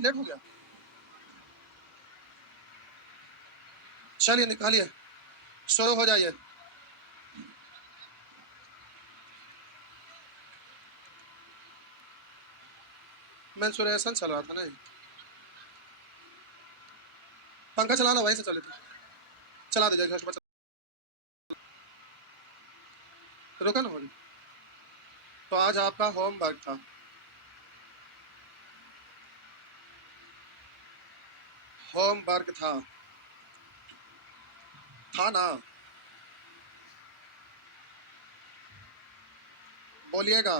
Late हो गया। चलिए निकालिए, शुरू हो जाइए। मेंसुरेशन चल रहा था ना, पंखा चलाना वहीं से चले थे, चला दीजिए घर पर। रुका ना हो। तो आज आपका होमवर्क था, होमवर्क था ना, बोलिएगा।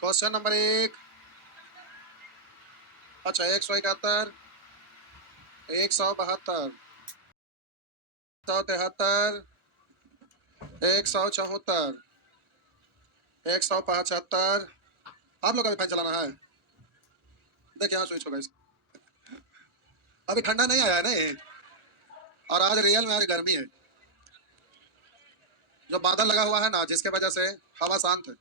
Question number 1। अच्छा, 171, 172, 173, 174, 175। आप लोग का भी फैन चलाना है? देखिए यहाँ स्विच होगा इसका। अभी ठंडा नहीं आया है ना ये, और आज रियल में आज गर्मी है। जो बादल लगा हुआ है ना, जिसके वजह से हवा शांत है।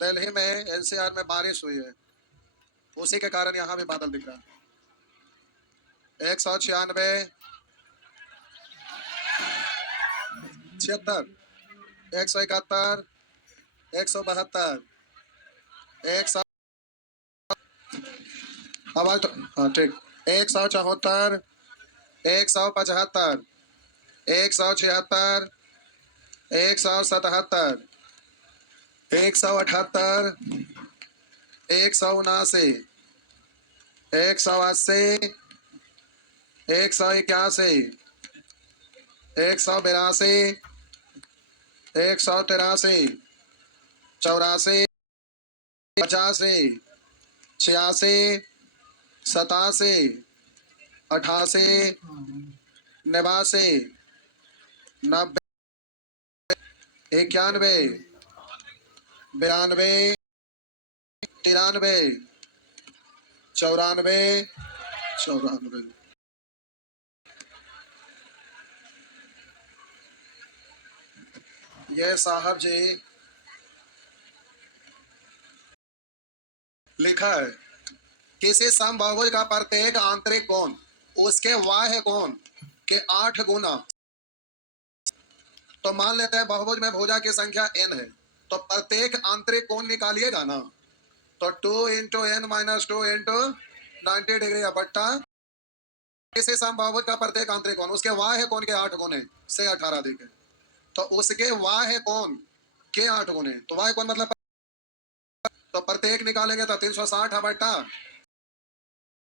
दिल्ली में एनसीआर में बारिश हुई है, उसी के कारण यहाँ भी बादल दिख रहा है। 196, 76, 171, 172, 100। आवाज तो हाँ ठीक। 174, 175, 176, 177, 178, 179, 180, 181, 182, 183, 84, 85, 86, 87, 88, 89, 90, 91, 92, 93, 94, 94। ये साहब जी लिखा है, किसी समबाहुभुज का प्रत्येक आंतरिक कोण उसके बाह्य कोण के 8 गुना। तो मान लेते हैं बहुभुज में भुजा की संख्या n है, तो प्रत्येक आंतरिक कोण निकालिएगा ना, तो 2 into n minus 2 into 90 degree बट्टा किसी समबाहुभुज का प्रत्येक आंतरिक कोण उसके बाह्य कोण के 8 गुने से 18 अधिक है। तो उसके बाह्य कोण के 8 गुने, तो बाह्य कोण मतलब तो प्रत्येक निकालेंगे तो 360 बट्टा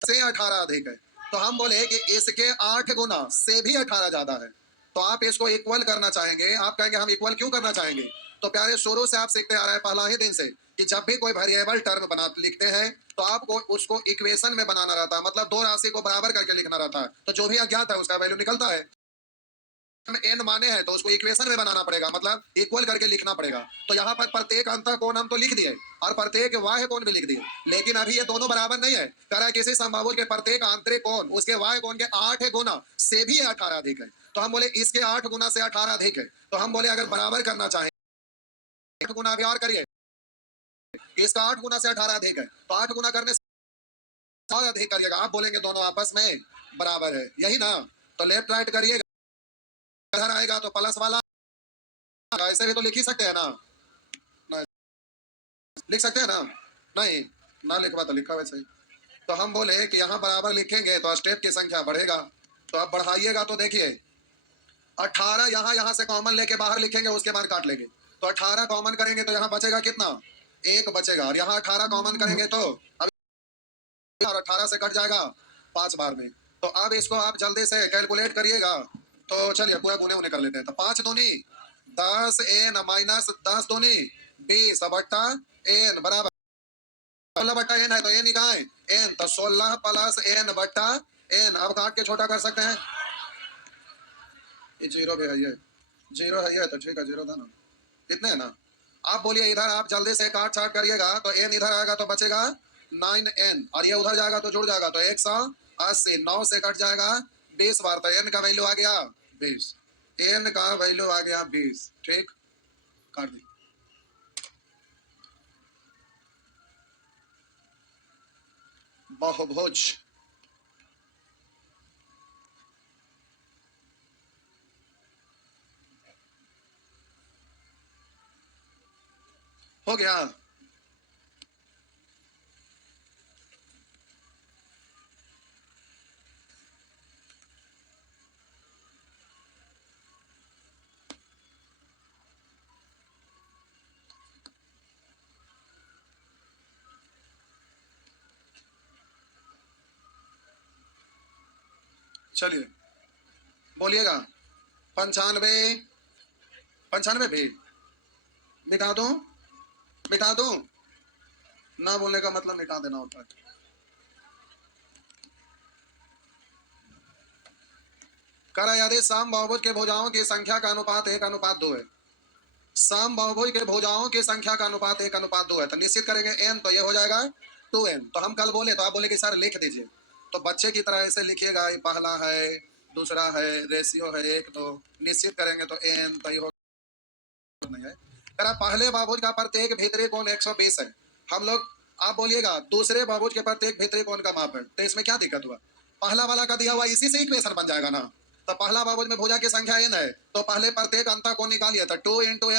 से 18 अधिक है। तो हम बोले कि इसके 8 गुना से भी 18 ज्यादा है, तो आप इसको इक्वल करना चाहेंगे। आप कहेंगे हम इक्वल क्यों करना चाहेंगे? तो प्यारे, शुरू से आप सीखते आ रहे हैं, पहला ही दिन से, कि जब भी कोई वेरिएबल टर्म बना लिखते हैं तो आपको उसको इक्वेशन में बनाना रहता है, मतलब दो राशि को बराबर करके लिखना रहता है। तो जो भी अज्ञात है उसका वैल्यू निकलता है। एन माने हैं तो उसको इक्वेशन में बनाना पड़ेगा, मतलब इक्वल करके लिखना पड़ेगा। तो यहाँ पर प्रत्येक अंतः कोण हम तो लिख दिए और प्रत्येक बाह्य कोण भी लिख दिए, लेकिन अभी ये दोनों बराबर नहीं है। कह रहा है किसी समबाहुभुज के प्रत्येक आंतरिक कोण उसके बाह्य कोण के 8 गुना से भी 18 अधिक है। तो हम बोले इसके 8 गुना से 18 अधिक है, तो हम बोले अगर बराबर करना चाहे 8 गुना अभी और करिए, इसका 8 गुना से 18 अधिक है, तो 8 गुना करने से और अधिक करिएगा। आप बोलेंगे दोनों आपस में बराबर है, यही ना? तो लेफ्ट राइट करिएगा, इधर आएगा तो प्लस वाला, ऐसे भी तो लिख ही सकते हैं ना, लिख सकते हैं ना? नहीं ना लिखवा तो लिखा वैसे ही। तो हम बोले कि यहाँ बराबर लिखेंगे तो स्टेप की संख्या बढ़ेगा। तो अब बढ़ाइएगा तो देखिए 18 यहाँ से कॉमन लेके बाहर लिखेंगे, उसके बाद काट लेंगे। तो 18 कॉमन करेंगे तो यहाँ बचेगा कितना? 1 बचेगा। और यहाँ 18 कॉमन करेंगे तो अब 18 से कट जाएगा 5 बार में। तो अब इसको आप जल्दी से कैलकुलेट करिएगा। तो चलिए पूरा गुने उन्हें कर लेते हैं। तो 5 दूनी 10 एन माइनस 10 दूनी 20 बट्टा एन बराबर 16 बट्टा एन है, तो एन ही कहाँ है? एन। तो 16 प्लस एन बट्टा एन। अब काट के छोटा कर सकते हैं। ये जीरो भी है, ये जीरो है, ये तो ठीक है, जीरो था ना, कितने है ना? आप बोलिए इधर आप जल्दी से काट छाट करिएगा, तो एन इधर आएगा तो बचेगा 9n, और ये उधर जाएगा तो जुड़ जाएगा, तो 180। 9 से कट जाएगा 20 बार, तो एन का वैल्यू आ गया 20। एन का वैल्यू आ गया 20। ठीक, काट दी। बहुभुज हो गया। चलिए बोलिएगा। 95 95 भी मिटा दूं? मिटा दूं? ना बोलने का मतलब मिटा देना होता है। करा यदि सम बहुभुज के भुजाओं की संख्या का अनुपात 1:2 है। सम बहुभुज के भुजाओं की संख्या का अनुपात 1:2 है, तो निश्चित करेंगे n, तो ये हो जाएगा 2n। तो हम कल बोले तो आप बोले कि सर लिख दीजिए, तो बच्चे की तरह ऐसे लिखिएगा, ये पहला है, दूसरा है, रेशियो है 1, तो निश्चित करेंगे तो n, तो ये हो नहीं है। करा पहले बहुभुज का प्रत्येक भीतरी कोण 120 है। हम लोग, आप बोलिएगा दूसरे बहुभुज के प्रत्येक भीतरी कोण का माप है, तो इसमें क्या दिक्कत हुआ? पहला वाला का दिया हुआ, इसी से इक्वेशन बन जाएगा ना। तो पहला बहुभुज में भुजा की संख्या n है, तो पहले प्रत्येक अंतर कोण निकालिए, तो 2 × n - 2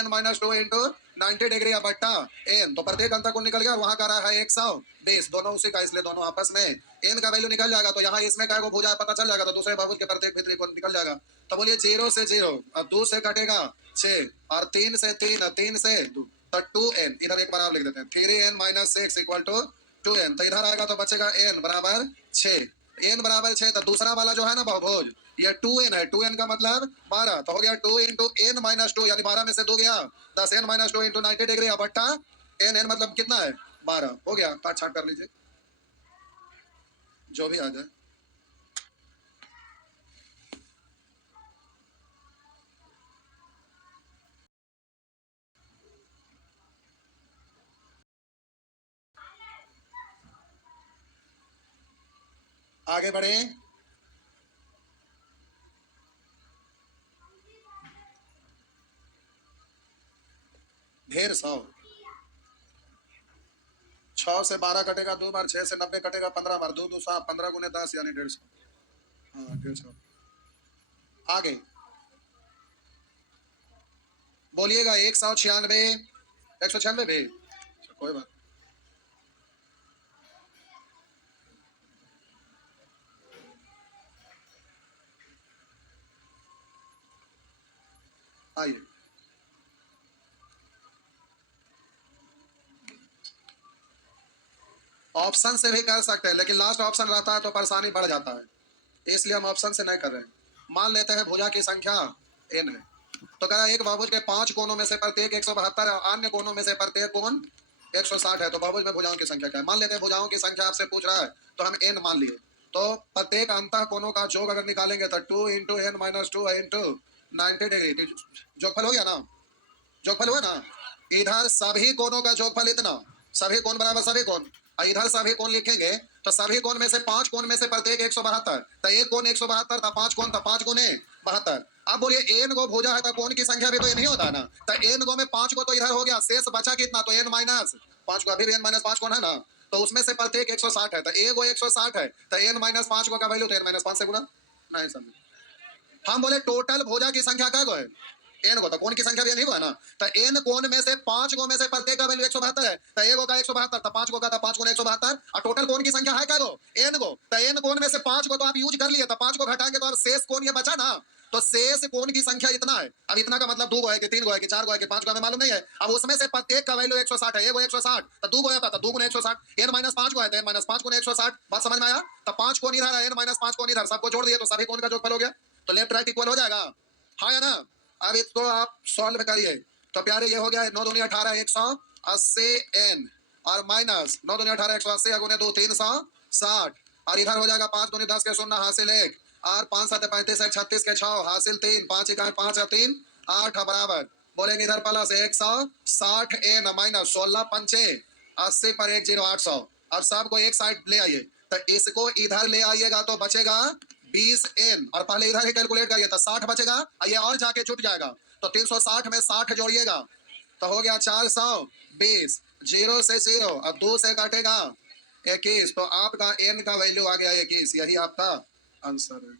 × 90 डिग्री या बट्टा n, तो प्रत्येक अंतर कोण निकल गया, वहां का रहा है 120, दोनों उसी का, इसलिए दोनों आपस में n का वैल्यू निकल जाएगा। तो यहाँ इसमें क्या भुजा पता चल जाएगा, तो दूसरे बहुभुज के प्रत्येक भीतरी कोण निकल जाएगा। तो बोलिए 0 से 0 और 2 से कटेगा 6 और 3 से 3 और 3 से 2, तो 2n, इधर एक बार आप लिख देते हैं 3n - 6 = 2n, तो इधर आएगा तो बचेगा n बराबर 6। n बराबर 6, तो दूसरा वाला जो है ना बहुभुज, ये 2n है, 2n का मतलब 12, तो हो गया 2 × n - 2, यानी 12 में से 2 गया, 10n - 2 × 90 डिग्री बट्टा n मतलब कितना है 12, हो गया। काट छाट कर लीजिए जो भी आ जाए। आगे बढ़े। ढेर सौ 6 से 12 कटेगा 2 बार, 6 से 90 कटेगा 15 बार, 2 2 7, 15 × 10 यानी 150। हाँ 150। आगे बोलिएगा 196, 196 भी, कोई बात। आइए ऑप्शन से भी कर सकते हैं, लेकिन लास्ट ऑप्शन रहता है तो परेशानी बढ़ जाता है, इसलिए हम ऑप्शन से नहीं कर रहे हैं। मान लेते हैं भुजा की संख्या n है, तो कह रहा है एक बहुभुज के 5 कोनों में से प्रत्येक 172 और अन्य कोनों में से प्रत्येक कोण 160 है, तो बहुभुज में भुजाओं की संख्या क्या है? मान लेते हैं भुजाओं की संख्या आपसे पूछ रहा है, तो हम n मान लिए, तो प्रत्येक अंतः कोनों का जोग अगर निकालेंगे तो 2 × n - 2 × 90 डिग्री, तो जोगफल हो गया ना, जोगफल हुआ ना। इधर सभी कोनों का जोगफल इतना, सभी कोण बराबर सभी कोण, और इधर सभी कोण लिखेंगे तो सभी कोण में से 5 कोण में से प्रत्येक 172, तो एक कोण 172 था, 5 कोण था, 5 गुने 72। अब बोलिए n गो भुजा है तो कोण की संख्या भी तो n ही होता है ना, तो n गो में 5 को तो इधर हो गया, शेष बचा कितना, तो n - 5 को, अभी भी n - 5 कोण है ना, तो उसमें से प्रत्येक 160 है, तो a गो 160 है, तो n - 5 को का वैल्यू तो n - 5 से गुना। नहीं समझे? हम बोले टोटल भुजा की संख्या क्या गो है, n को, तो कोण की संख्या भी n ही को है ना, तो n कोण में से 5 को में से प्रत्येक का वैल्यू 172 है, तो a को का 172, तो 5 को का, तो 5 गुना 172, और टोटल कोण की संख्या है क्या गो, n को, तो n कोण में से 5 को तो आप यूज कर लिए, तो 5 को घटाएंगे तो अब शेष कोण ये बचा ना, तो शेष कोण की संख्या इतना है। अब इतना का मतलब 2 गो है कि 3 गो है कि 4 गो है कि 5 गो, हमें मालूम नहीं है। अब उसमें से प्रत्येक का वैल्यू 160 है, ये गो 160, तो 2 गो आता था, 2 गुना 160, n - 5 गो है, तो n - 5 गुना 160, बात समझ में आया? तो 5 कोण इधर है, n - 5 कोण इधर, सबको जोड़ दिए तो सभी कोण का जोगफल हो गया, तो लेफ्ट राइट इक्वल हो जाएगा, हाँ या ना। अब इसको आप सॉल्व करिए, तो प्यारे ये हो गया 9 दूनी 18 180 n, और माइनस 9 दूनी 18 180 गुने 2 360, और इधर हो जाएगा 5 दूनी 10 के 0 हासिल 1, और 5 7 35 36 के 6 हासिल 3, 5 इकाई 5 और 3 8 बराबर, बोलेंगे इधर प्लस 160 n माइनस 16 पंचे 80 पर 1 0 800, और सबको एक साइड ले आइए, तो इसको इधर ले आइएगा तो बचेगा 20n, और पहले इधर ही कैलकुलेट करिए तो 60 बचेगा, ये और जाके छूट जाएगा, तो 360 में 60 जोड़िएगा तो हो गया 420, 0 से 0 और 2 से काटेगा 21, तो आपका n का वैल्यू आ गया 21, यही आपका आंसर है।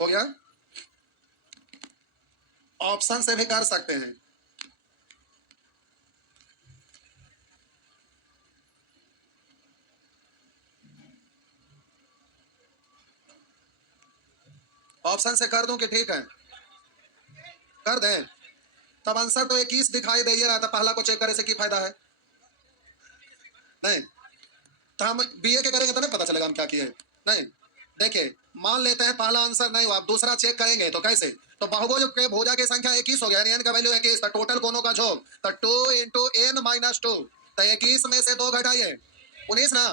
हो गया। ऑप्शन से भी कर सकते हैं। ऑप्शन से कर दूं कि ठीक है, कर दें। तब आंसर तो 21 दिखाई दे रहा था, पहला को चेक करे से की फायदा है? नहीं, तो हम बीए के करेंगे तो नहीं पता चलेगा हम क्या किए। नहीं, देखिए मान लेते हैं पहला आंसर नहीं हुआ, आप दूसरा चेक करेंगे तो कैसे? तो बहुभुज के भुजा की संख्या 21 हो गया, n का वैल्यू 21, तो टोटल कोनों का योग तो 2 इंटू n माइनस 2, तो 21 में से 2 घटाइए 19 ना,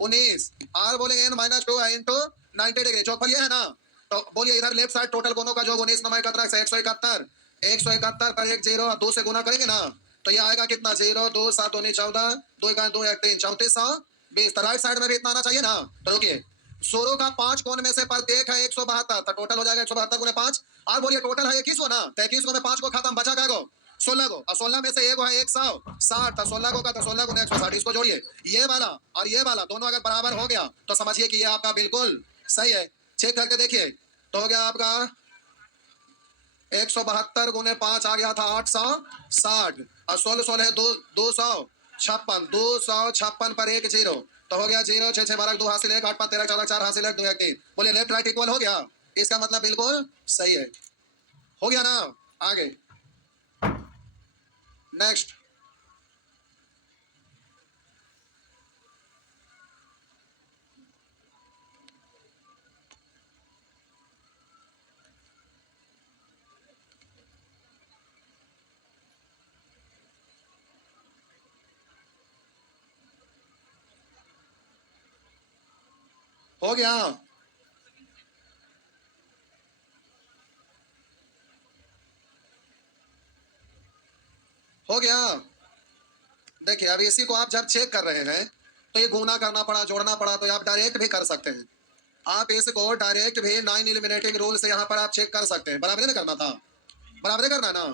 19 और बोलेंगे n माइनस 2 इंटू 90 डिग्री, चौकफल ये है ना। तो बोलिए इधर लेफ्ट साइड टोटल कोनों का योग 19 9 71 171, 171 पर एक जीरो 2 से गुना करेंगे ना, तो ये आएगा कितना 0 2 7 19 14 2 1 2 1 3 3420, तो राइट साइड में भी इतना आना चाहिए ना। तो रुकिए, सोरो का 5 कोण में से प्रत्येक है 172, तो टोटल हो जाएगा 172 गुने 5, और बोलिए टोटल है 21 ना, तो 21 को में 5 को खत्म, बचा क्या गो 16 को, और 16 में से एक है 160, तो 16 को का तो 16 गुने 160, इसको जोड़िए, ये वाला और ये वाला दोनों अगर बराबर हो गया तो समझिए कि ये आपका बिल्कुल सही है। चेक करके देखिए, तो हो गया आपका 172 गुने 5 आ गया था 860, और 16 16 256 पर एक जीरो, तो हो गया 0 6 6 12 2 हासिल 1 8 5 13 14 4 हासिल 1 2 1 3, बोलिए लेफ्ट राइट इक्वल हो गया, इसका मतलब बिल्कुल सही है। हो गया ना, आगे नेक्स्ट। हो गया, हो गया। देखिए अब इसी को आप जब चेक कर रहे हैं तो ये गुना करना पड़ा जोड़ना पड़ा, तो आप डायरेक्ट भी कर सकते हैं, आप इसको डायरेक्ट भी 9 एलिमिनेटिंग रूल से यहाँ पर आप चेक कर सकते हैं। बराबर नहीं करना था, बराबर करना ना,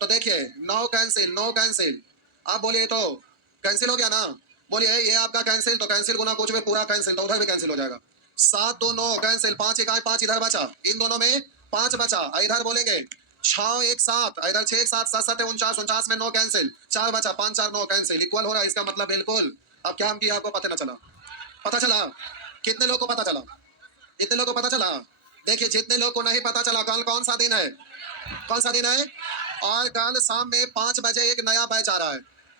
तो देखिए 9 कैंसिल 9 कैंसिल, आप बोलिए तो कैंसिल हो गया ना, बोलिए ये आपका कैंसिल, तो कैंसिल गुना कुछ भी पूरा कैंसिल, तो उधर भी कैंसिल हो जाएगा, 7 2 9 कैंसिल, 5 इकाई 5 इधर बचा, इन दोनों में 5 बचा, इधर बोलेंगे 6 1 7, इधर 6 1 7 7 7 49 49 में 9 कैंसिल, 4 बचा 5 4 9 कैंसिल, इक्वल हो रहा है, इसका मतलब बिल्कुल। अब क्या हम किया आपको पता न चला? पता चला? कितने लोग को पता चला? इतने लोग को पता चला? देखिए जितने लोग को नहीं पता चला, कल कौन सा दिन है? कौन सा दिन है? और कल शाम में 5 बजे एक नया बैच आ रहा है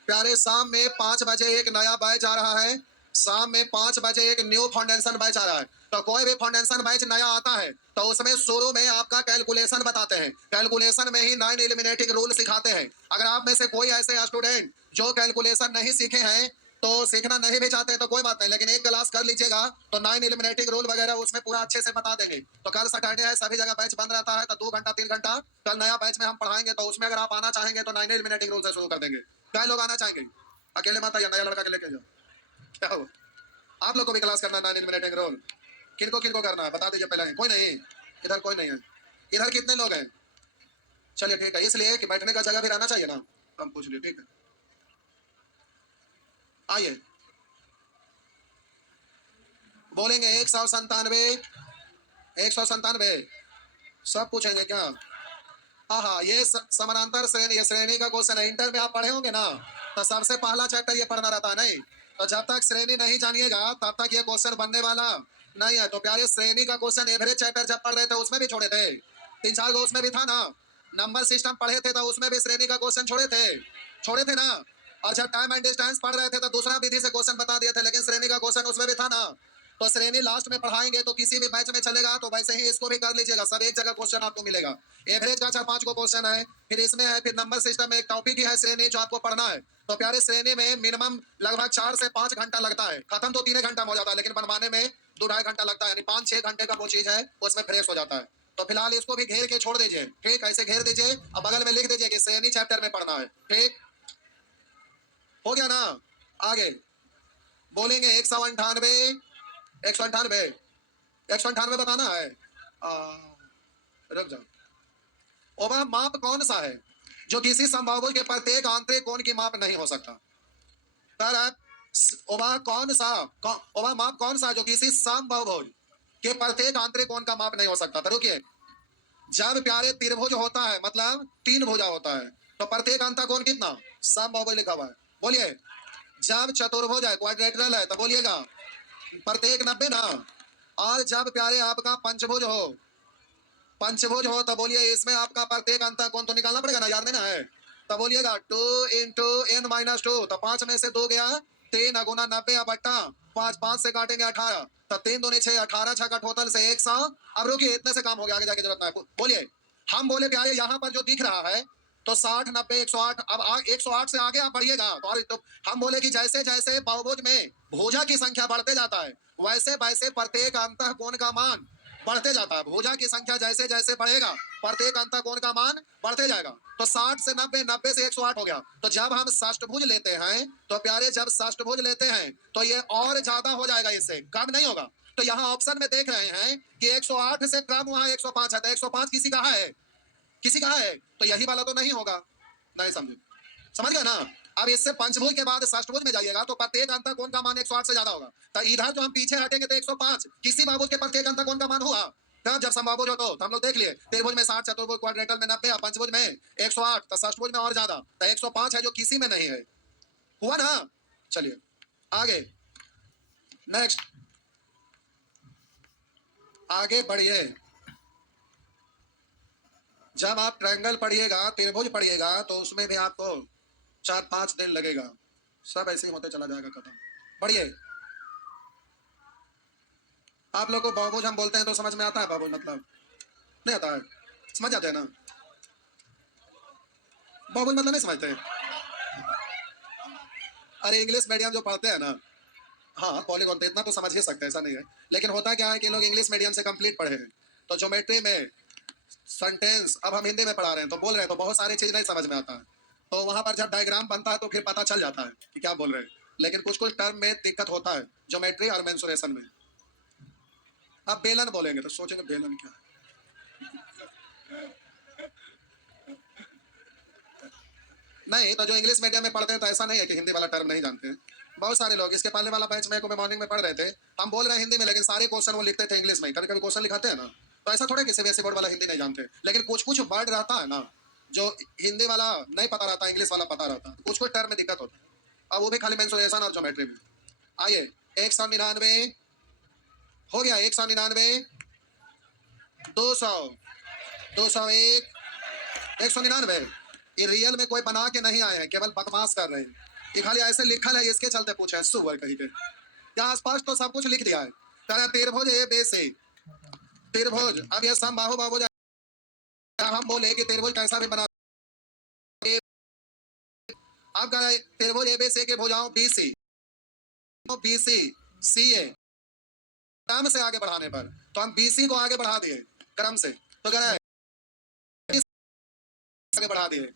प्यारे, शाम में 5 बजे एक नया बैच आ रहा है, शाम में 5 बजे एक न्यू फाउंडेशन बैच आ रहा है। तो कोई भी फाउंडेशन बैच नया आता है तो उसमें शुरू में आपका कैलकुलेशन बताते हैं, कैलकुलेशन में ही 9 एलिमिनेटिंग रूल सिखाते हैं। अगर आप में से कोई ऐसे स्टूडेंट जो कैलकुलेशन नहीं सीखे हैं तो सीखना नहीं भी चाहते तो कोई बात नहीं, लेकिन एक क्लास कर लीजिएगा तो 9 एलिमिनेटिंग रूल वगैरह उसमें पूरा अच्छे से बता देंगे। तो कल सैटरडे है, सभी जगह बैच बंद रहता है, तो 2 घंटा 3 घंटा कल नया बैच में हम पढ़ाएंगे, तो उसमें अगर आप आना चाहेंगे तो 9 एलिमिनेटिंग रूल से शुरू कर देंगे। क्या लोग आना चाहेंगे? अकेले मत आइए, नया लड़का के लेके जाओ। क्या हो, आप लोग को भी क्लास करना है 9 एलिमिनेटिंग रूल? किनको किनको करना है बता दीजिए पहले। कोई नहीं, इधर कोई नहीं है। इधर कितने लोग हैं? चलिए ठीक है, इसलिए कि बैठने का जगह भी रहना चाहिए ना, हम पूछ लिए, ठीक है आइए। बोलेंगे 197, 197 सब पूछेंगे क्या? हाँ हाँ, ये समानांतर श्रेणी, ये श्रेणी का क्वेश्चन है, इंटर में आप पढ़े होंगे ना, तो सबसे पहला चैप्टर ये पढ़ना रहता है नहीं, तो जब तक श्रेणी नहीं जानिएगा तब तक ये क्वेश्चन बनने वाला नहीं है। तो प्यारे श्रेणी का क्वेश्चन एवरेज चैप्टर जब पढ़ रहे थे उसमें भी छोड़े थे, 3 4 गो उसमें भी था ना, नंबर सिस्टम पढ़े थे तो उसमें भी श्रेणी का क्वेश्चन छोड़े थे ना, और जब टाइम एंड डिस्टेंस पढ़ रहे थे तो दूसरा विधि से क्वेश्चन बता दिए थे, लेकिन श्रेणी का क्वेश्चन उसमें भी था ना। तो श्रेणी लास्ट में पढ़ाएंगे तो किसी भी बैच में चलेगा, तो वैसे ही इसको भी कर लीजिएगा, सब एक जगह क्वेश्चन आपको मिलेगा। एवरेज का 4 5 को क्वेश्चन है, फिर इसमें है, फिर नंबर सिस्टम में एक टॉपिक ही है श्रेणी जो आपको पढ़ना है। तो प्यारे श्रेणी में मिनिमम लगभग 4 से 5 घंटा लगता है, खत्म तो 3 घंटा में हो जाता है, लेकिन बनवाने में 2 ढाई घंटा लगता है, यानी 5 6 घंटे का वो चीज है उसमें फ्रेश हो जाता है। तो फिलहाल इसको भी घेर के छोड़ दीजिए, ठीक, ऐसे घेर दीजिए, अब बगल में लिख दीजिए कि श्रेणी चैप्टर में पढ़ना है, ठीक हो गया ना। आगे बोलेंगे 198, 198, 198 बताना है। रुक जाओ, वह माप कौन सा है जो किसी समबाहु के प्रत्येक आंतरिक कोण की माप नहीं हो सकता? सर ओवा कौन सा ओवा माप कौन सा जो किसी समबाहुभुज के प्रत्येक आंतरिक कोण का माप नहीं हो सकता। तो रुकिए, जब प्यारे त्रिभुज होता है मतलब तीन भुजा होता है तो प्रत्येक अंतःकोण कितना? समबाहुभुज लिखा हुआ है। बोलिए, जब चतुर्भुज है क्वाड्रेटरल है तो बोलिएगा प्रत्येक 90 ना। और जब प्यारे आपका पंचभुज हो तो बोलिए इसमें आपका प्रत्येक अंतःकोण तो निकालना पड़ेगा ना, याद नहीं ना है? तो बोलिएगा 2 इंटू n माइनस 2, तो 5 में से 2 गया 3 गुना 90 या बट्टा 5, 5 से काटेंगे 18, तो 3 दूनी 6, 18 6 का टोटल से 100। अब रुकिए, इतने से काम हो गया, आगे जाके जरूरत नहीं है। बोलिए, हम बोले प्यारे यहाँ पर जो दिख रहा है तो 60 90 108, अब 108 से आगे आप बढ़िएगा तो हम बोले कि जैसे जैसे बहुभुज में भुजा की संख्या बढ़ते जाता है वैसे वैसे प्रत्येक अंतःकोण का मान बढ़ते जाता है। भुजा की संख्या जैसे जैसे बढ़ेगा प्रत्येक अंतःकोण का मान बढ़ते जाएगा। तो 60 से 90, 90 से 108 हो गया। तो जब हम षष्ठभुज लेते हैं तो प्यारे जब षष्ठभुज लेते हैं तो ये और ज्यादा हो जाएगा, इससे कम नहीं होगा। तो यहाँ ऑप्शन में देख रहे हैं कि 108 से कम वहां 105 है, तो 105 किसी का है, किसी का है, तो यही वाला तो नहीं होगा। नहीं समझे, समझ गए ना? अब इससे पंचभुज के बाद षष्ठभुज में जाइएगा तो प्रत्येक अंतःकोण का मान 108 से ज्यादा होगा। तो इधर जो हम पीछे हटेंगे तो 105 किसी बहुभुज के प्रत्येक अंतःकोण का मान हुआ। तब जब समबाहुभुज हो तो हम लोग देख लिए त्रिभुज में 60, चतुर्भुज क्वाड्रेटल में 90, पंचभुज में 108, तो षष्ठभुज में और ज्यादा, तो 105 है जो किसी में नहीं है। हुआ ना? चलिए आगे, नेक्स्ट, आगे बढ़िए। जब आप ट्रायंगल पढ़िएगा, त्रिभुज पढ़िएगा तो उसमें भी आपको 4-5 दिन लगेगा, सब ऐसे ही होते चला जाएगा खत्म। बढ़िए, आप लोग को बहुभुज हम बोलते हैं तो समझ में आता है बहुभुज मतलब? नहीं आता है? समझ जाते हैं ना? बहुभुज मतलब नहीं समझते? अरे इंग्लिश मीडियम जो पढ़ते हैं ना, हाँ पॉलीगॉन तो इतना तो समझ ही सकते हैं, ऐसा नहीं है। लेकिन होता क्या है कि लोग इंग्लिश मीडियम से कंप्लीट पढ़े हैं तो ज्योमेट्री में सेंटेंस अब हम हिंदी में पढ़ा रहे हैं तो बोल रहे हैं तो बहुत सारी चीज नहीं समझ में आता है। तो वहां पर जब डायग्राम बनता है तो फिर पता चल जाता है कि क्या बोल रहे हैं। लेकिन कुछ कुछ टर्म में दिक्कत होता है ज्योमेट्री और मेंसुरेशन में। अब बेलन बोलेंगे तो सोचेंगे बेलन क्या है। नहीं, तो जो इंग्लिश मीडियम में पढ़ते हैं तो ऐसा नहीं है कि हिंदी वाला टर्म नहीं जानते हैं। बहुत सारे लोग इसके पहले वाला बैच में मॉर्निंग में पढ़ रहे थे, हम बोल रहे हैं हिंदी में लेकिन सारे क्वेश्चन वो लिखते थे इंग्लिश में। कभी कभी क्वेश्चन लिखाते हैं ना तो ऐसा थोड़ा कि सीबीएसई बोर्ड वाला हिंदी नहीं जानते, लेकिन कुछ कुछ वर्ड रहता है ना जो हिंदी वाला नहीं पता रहता, इंग्लिश वाला पता रहता है, कुछ कुछ टर्म में दिक्कत होता है। अब वो भी खाली मेंसुरेशन और ज्योमेट्री में। आइए, 199 हो गया, 199, 200, 201, 199। ये रियल में कोई बना के नहीं आए हैं, केवल बकवास कर रहे हैं। ये खाली ऐसे लिखल है, इसके चलते पूछे हैं सुअर कहीं पे। यहाँ स्पष्ट तो सब कुछ लिख दिया है। कह त्रिभुज ए बे से त्रिभुज, अब ये समबाहु बहुभुज हम बोले कि त्रिभुज कैसा भी बना। अब कह रहे त्रिभुज ए बे से के भुजाओं बीसी, बीसी सी ए, क्रम से आगे बढ़ाने पर तो हम बीसी को आगे बढ़ा दिए क्रम से, तो कह रहे आगे बढ़ा दिए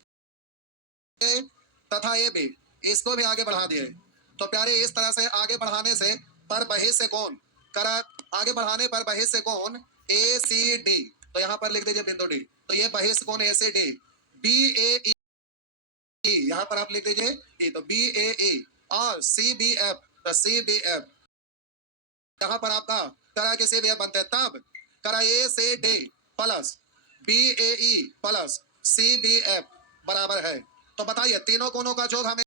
तथा ये भी इसको भी आगे बढ़ा दिए। तो प्यारे इस तरह से आगे बढ़ाने से पर बहिष्य कोण कर, आगे बढ़ाने पर बहिष्य कोण ए सी डी, तो यहाँ पर लिख दीजिए बिंदु डी, तो ये बहिष्य कोण ए सी डी, बी ए ई, यहाँ पर आप लिख दीजिए ई, तो बी ए ई, और सी बी एफ, तो सी बी एफ यहाँ पर आपका तरह के सी बी एफ बनते हैं। तब करा A C D plus B A E plus C B F बराबर है। तो बताइए तीनों कोणों का योग हमें,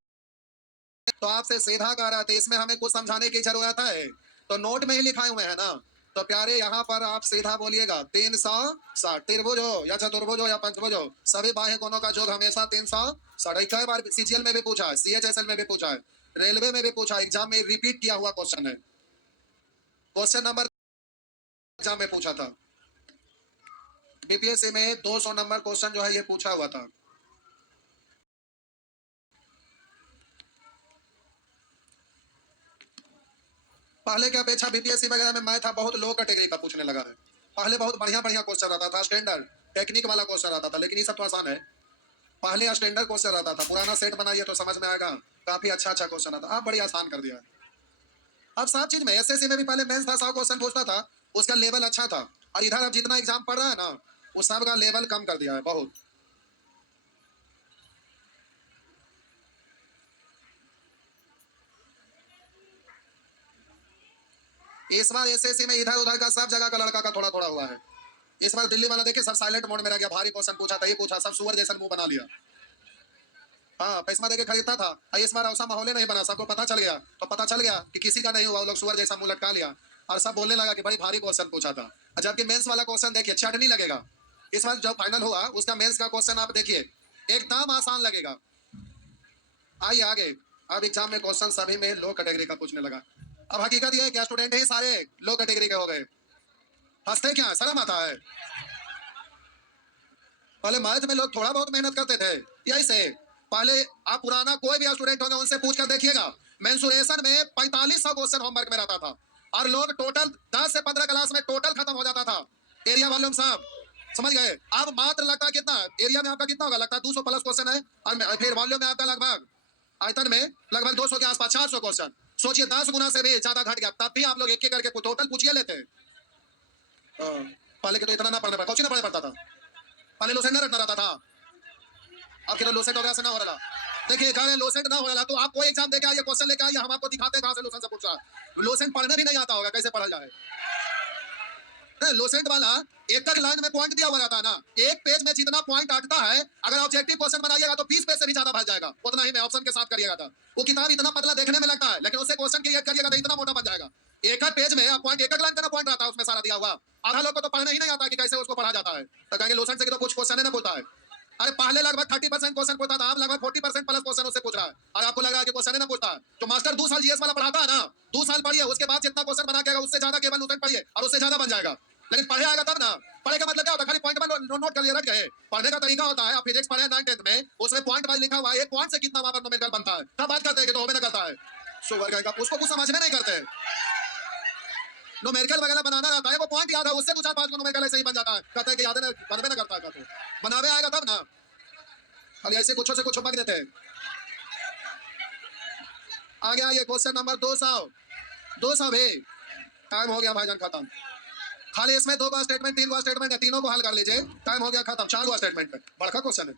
तो आपसे सीधा कह रहा था, इसमें हमें कुछ समझाने की जरूरत है, तो नोट में ही लिखाए हुए हैं ना। तो प्यारे यहाँ पर आप सीधा बोलिएगा 360, त्रिभुज हो या चतुर्भुज हो या पंचभुज हो, सभी बाह्य कोणों का योग हमेशा 360। कई बार सीजीएल में भी पूछा है, सीएचएसएल में भी पूछा है, रेलवे में भी पूछा, एग्जाम में रिपीट किया हुआ क्वेश्चन है। क्वेश्चन नंबर एग्जाम में पूछा था, बीपीएससी में 200 नंबर क्वेश्चन जो है ये पूछा हुआ था। पहले की अपेक्षा बीपीएससी वगैरह में मैथ बहुत लो कैटेगरी का पूछने लगा है। पहले बहुत बढ़िया बढ़िया क्वेश्चन रहता था, स्टैंडर्ड टेक्निक वाला क्वेश्चन रहता था, लेकिन ये सब तो आसान है। पहले स्टैंडर्ड क्वेश्चन रहता था, पुराना सेट बनाइए तो समझ में आएगा, काफी अच्छा अच्छा क्वेश्चन आता। अब बड़ी आसान कर दिया है। अब सब चीज में एसएससी में भी पहले मेंस था, 100 क्वेश्चन पूछता था, उसका लेवल अच्छा था, और इधर अब जितना एग्जाम पढ़ रहा है ना उस सब का लेवल कम कर दिया है बहुत। इस बार एसएससी में इधर उधर का सब जगह का लड़का का थोड़ा थोड़ा हुआ है। इस बार दिल्ली वाला देखिए सब साइलेंट मोड में रह गया, भारी क्वेश्चन पूछा था, ये पूछा, सब सुअर जैसा मुंह बना लिया। हाँ, पैसा देके खरीदता था, इस बार ऐसा माहौल नहीं बना, सबको पता चल गया, तो पता चल गया कि किसी का नहीं हुआ, वो लोग सुअर जैसा मुंह लटका लिया और सब बोलने लगा कि भाई भारी क्वेश्चन पूछा था। जबकि मेंस वाला क्वेश्चन देखिए चटनी लगेगा। इस बार जब फाइनल हुआ उसका मेंस का क्वेश्चन आप देखिए एकदम आसान लगेगा। आइए आगे। अब एग्जाम में क्वेश्चन सभी में लो कैटेगरी का पूछने लगा। अब हकीकत यह है कि स्टूडेंट ही सारे लो कैटेगरी के हो गए। हंसते क्या, शर्म आता है? पहले मैथ में लोग थोड़ा बहुत मेहनत करते थे, यही से पहले आप पुराना कोई भी स्टूडेंट होंगे उनसे पूछकर देखिएगा, मेंसुरेशन में 4500 क्वेश्चन होमवर्क में रहता था और लोग टोटल 10 से 15 क्लास में टोटल खत्म हो जाता था। एरिया वॉल्यूम साहब समझ गए? अब मात्र लगता कितना एरिया में आपका कितना होगा, लगता है 200 प्लस क्वेश्चन है और फिर वॉल्यूम में आपका लगभग आयतन में लगभग 200 के आसपास 400 क्वेश्चन। सोचिए 10 गुना से भी ज्यादा घट गया, तब भी आप लोग एक एक करके टोटल पूछिए लेते हैं। पहले के तो इतना ना पढ़ना पड़ता, कुछ ना पढ़ना पड़ता था, पहले लोसेंट ना रटना रहता था। अब कितना लोसेंट वगैरह से ना हो रहा। देखिए कह रहे लोसेंट ना हो रहा तो आप कोई एग्जाम देके आइए, क्वेश्चन लेके आइए, हम आपको दिखाते हैं कहां से लोसेंट से पूछ रहा है। लोसेंट पढ़ने भी नहीं आता होगा, कैसे पढ़ा जाए? लोसेंट वाला एक एक लाइन में पॉइंट दिया हुआ रहता है ना, एक पेज में जितना पॉइंट अटता है अगर ऑब्जेक्टिव क्वेश्चन बनाइएगा तो 20 पेज से भी ज्यादा भर जाएगा, उतना ही में ऑप्शन के साथ करिएगा था। वो किताब इतना पतला देखने में लगता है लेकिन उससे क्वेश्चन क्लियर करिएगा तो इतना मोटा बन जाएगा। एक एक पेज में पॉइंट एक एक लाइन का पॉइंट रहता है उसमें सारा दिया हुआ। आधा लोग को तो पढ़ने ही नहीं आता कि कैसे उसको पढ़ा जाता है, तो कहेंगे लोसेंट से तो कुछ क्वेश्चन ना पूछता है। अरे पहले लगभग 30% क्वेश्चन पूछता था, अब लगभग 40% प्लस क्वेश्चन उससे पूछ रहा है और आपको लग रहा है कि क्वेश्चन ना पूछता है। तो मास्टर 2 साल जीएस वाला पढ़ाता है ना, 2 साल पढ़िए, उसके बाद जितना क्वेश्चन बना के आएगा उससे ज्यादा केवल लोसेंट पढ़िए और उससे ज्यादा बन जाएगा। लेकिन पढ़े आएगा तब ना, पढ़े का मतलब क्या होता है, खाली पॉइंट पर नोट कर लिया रट गए। पढ़ने का तरीका होता है, आप फिजिक्स पढ़े 9 10th में, उसमें पॉइंट वाइज लिखा हुआ है, एक पॉइंट से कितना वहां पर न्यूमेरिकल बनता है, तब बात करते हैं कि तो होवे ना करता है। सुअर का उसको कुछ समझ में नहीं करते। न्यूमेरिकल वगैरह बनाना रहता है, वो पॉइंट याद है, उससे 2 4 5 को न्यूमेरिकल ऐसे ही बन जाता है, कहते हैं कि याद है बनवे ना करता है, कहते बनावे आएगा तब ना, खाली ऐसे कुछ से कुछ बक देते हैं। आगे आइए क्वेश्चन नंबर 200 भी टाइम हो गया भाईजान, खत्म। खाली इसमें 2 का स्टेटमेंट 3 का स्टेटमेंट है, तीनों को हल कर लीजिए, टाइम हो गया खत्म। 4 का स्टेटमेंट है, बड़ा क्वेश्चन है,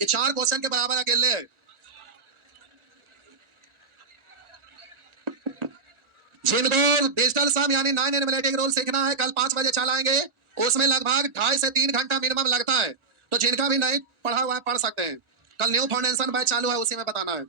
ये 4 क्वेश्चन के बराबर अकेले है। जिनको डिजिटल सम यानी 9 एनालिटिक रूल सीखना है कल 5 बजे चलाएंगे, उसमें लगभग 2.5 से 3 घंटा मिनिमम लगता है, तो जिनका भी नहीं पढ़ा हुआ है पढ़ सकते हैं। कल न्यू फाउंडेशन बैच चालू है, उसी में बताना है।